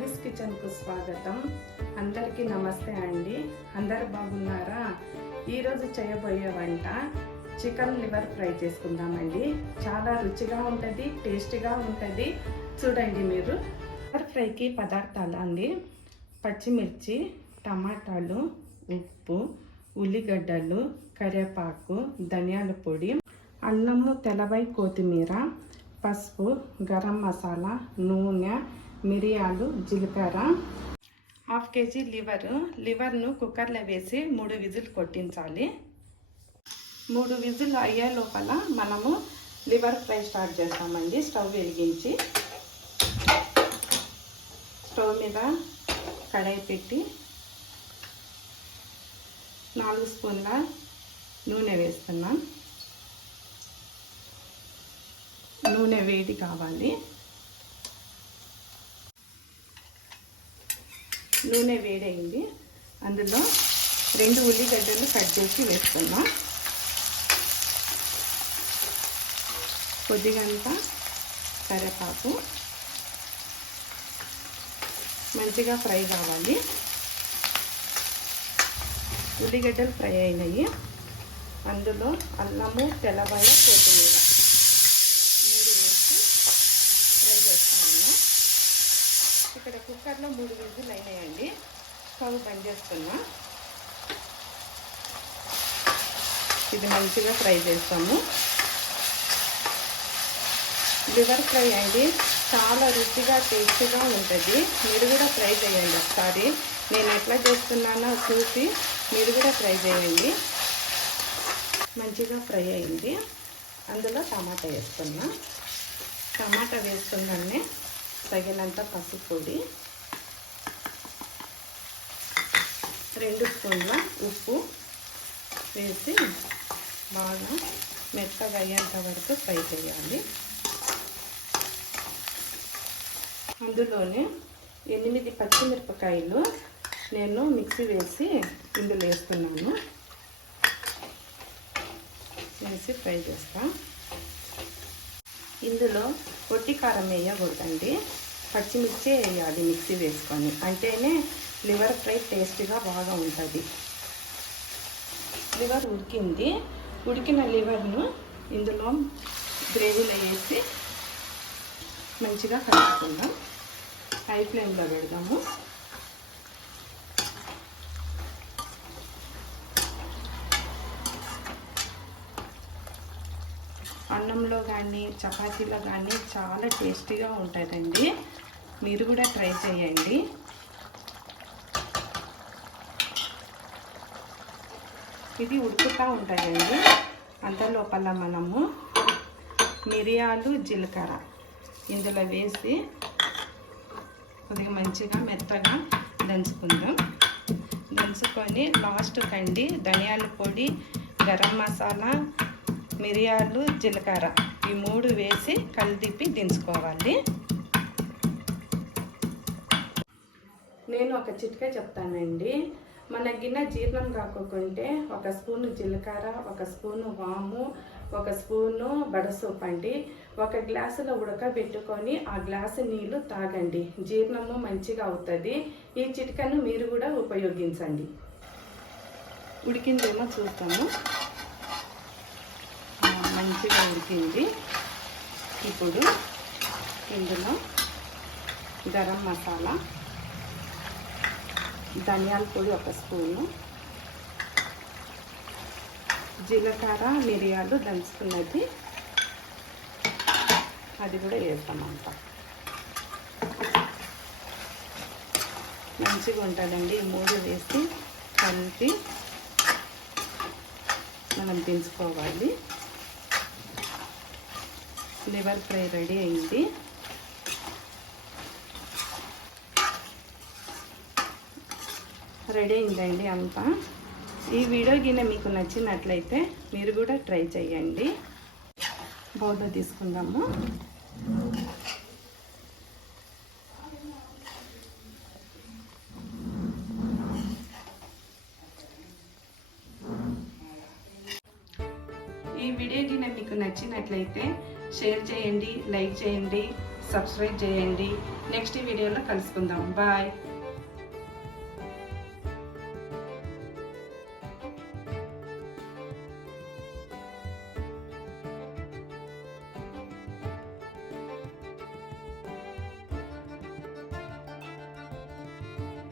మధుస్ కిచెన్కు స్వాగతం. అందరికీ నమస్తే అండి. అందరు బాగున్నారా? ఈరోజు చేయబోయే వంట చికెన్ లివర్ ఫ్రై చేసుకుందామండి. చాలా రుచిగా ఉంటుంది, టేస్టీగా ఉంటుంది. చూడండి మీరు. లివర్ ఫ్రైకి పదార్థాలు అండి: పచ్చిమిర్చి, టమాటాలు, ఉప్పు, ఉల్లిగడ్డలు, కరివేపాకు, ధనియాల పొడి, అల్లము, తెల్లవై, కొత్తిమీర, పసుపు, గరం మసాలా, నూనె, మిరియాలు, జీలకర్ర. 1/2 kg లివర్ను కుక్కర్లో వేసి 3 విజిల్ కొట్టించాలి. 3 విజిల్ అయ్యే లోపల మనము లివర్ ఫ్రై స్టార్ట్ చేస్తామండి. స్టవ్ వెలిగించి స్టవ్ మీద కడాయి పెట్టి 4 స్పూన్ల నూనె వేస్తున్నాం. నూనె వేడి కావాలి. నూనె వేడైంది. అందులో 2 ఉల్లిగడ్డలు కట్ చేసి వేసుకున్నాం. కొద్దిగంత కరివేపాకు. మంచిగా ఫ్రై కావాలి. ఉల్లిగడ్డలు ఫ్రై అయినాయి. అందులో అల్లము, తెల్లవాయ, కొత్తిమీర 3 వేసి ఫ్రై చేస్తాము. ఇక్కడ కుక్కర్లో 3 విజిల్ అయినాయండి. స్టవ్ బంద్ చేస్తున్నా. ఇది మంచిగా ఫ్రై చేస్తాము. లివర్ ఫ్రై అండి, చాలా రుచిగా టేస్టీగా ఉంటుంది. మీరు కూడా ట్రై చేయండి ఒకసారి. నేను ఎట్లా చేస్తున్నానో చూసి మీరు కూడా ట్రై చేయండి. మంచిగా ఫ్రై అయింది. అందులో టమాటా వేసుకున్నా. టమాటా వేసుకున్నానే తగినంత పసుపు పొడి, 2 స్పూన్ల ఉప్పు వేసి బాగా మెత్తగా అయ్యేంత వరకు ఫ్రై చేయాలి. అందులోనే 8 పచ్చిమిరపకాయలు నేను మిక్సీ వేసి ఇందులో వేస్తున్నాను. వేసి ఫ్రై చేస్తా. ఇందులో పొట్టి కారం వేయకూడదండి, పచ్చిమిర్చి వేయాలి మిక్సీ వేసుకొని. అంటేనే లివర్ ఫ్రై టేస్టీగా బాగా ఉంటుంది. లివర్ ఉడికింది. ఉడికిన లివర్ను ఇందులో గ్రేవీలో వేసి మంచిగా కలుపుకుందాం. హై ఫ్లేమ్లో పెడదాము. అన్నంలో కానీ చపాతీలో కానీ చాలా టేస్టీగా ఉంటుందండి. మీరు కూడా ట్రై చేయండి. ఇది ఉడుకుతూ ఉంటుందండి. అంత లోపల మనము మిరియాలు, జీలకర్ర ఇందులో వేసి కొద్దిగా మంచిగా మెత్తగా దంచుకుందాం. దంచుకొని లాస్ట్ కండి ధనియాల పొడి, గరం మసాలా, మిరియాలు, జీలకర్ర ఈ 3 వేసి కలిపి దించుకోవాలి. నేను ఒక చిట్కా చెప్తానండి. మన గిన్నె జీర్ణం కాకుంటే 1 స్పూను జీలకర్ర, 1 స్పూను వాము, 1 స్పూను బడసోపు అండి 1 గ్లాసులో ఉడకబెట్టుకొని ఆ గ్లాసు నీళ్ళు తాగండి. జీర్ణము మంచిగా అవుతుంది. ఈ చిట్కాను మీరు కూడా ఉపయోగించండి. ఉడికిందేమో చూస్తాము. మంచిగా ఉడికింది. ఇప్పుడు ఇందులో గరం మసాలా, ధనియాల పొడి 1 స్పూను, జీలకర్ర, మిరియాలు దంచుకున్నది అది కూడా వేస్తామంట. మంచిగా ఉంటుందండి. 3 వేసి కలిపి మనం దించుకోవాలి. లివర్ ఫ్రై రెడీ అయింది. రెడీ అయిందండి అంతా. ఈ వీడియో గిన్నె మీకు నచ్చినట్లయితే మీరు కూడా ట్రై చేయండి. బౌల్లో తీసుకుందాము. ఈ వీడియో గిన్నె మీకు నచ్చినట్లయితే షేర్ చేయండి, లైక్ చేయండి, సబ్స్క్రైబ్ చేయండి. నెక్స్ట్ వీడియోలో కలుసుకుందాం. బాయ్.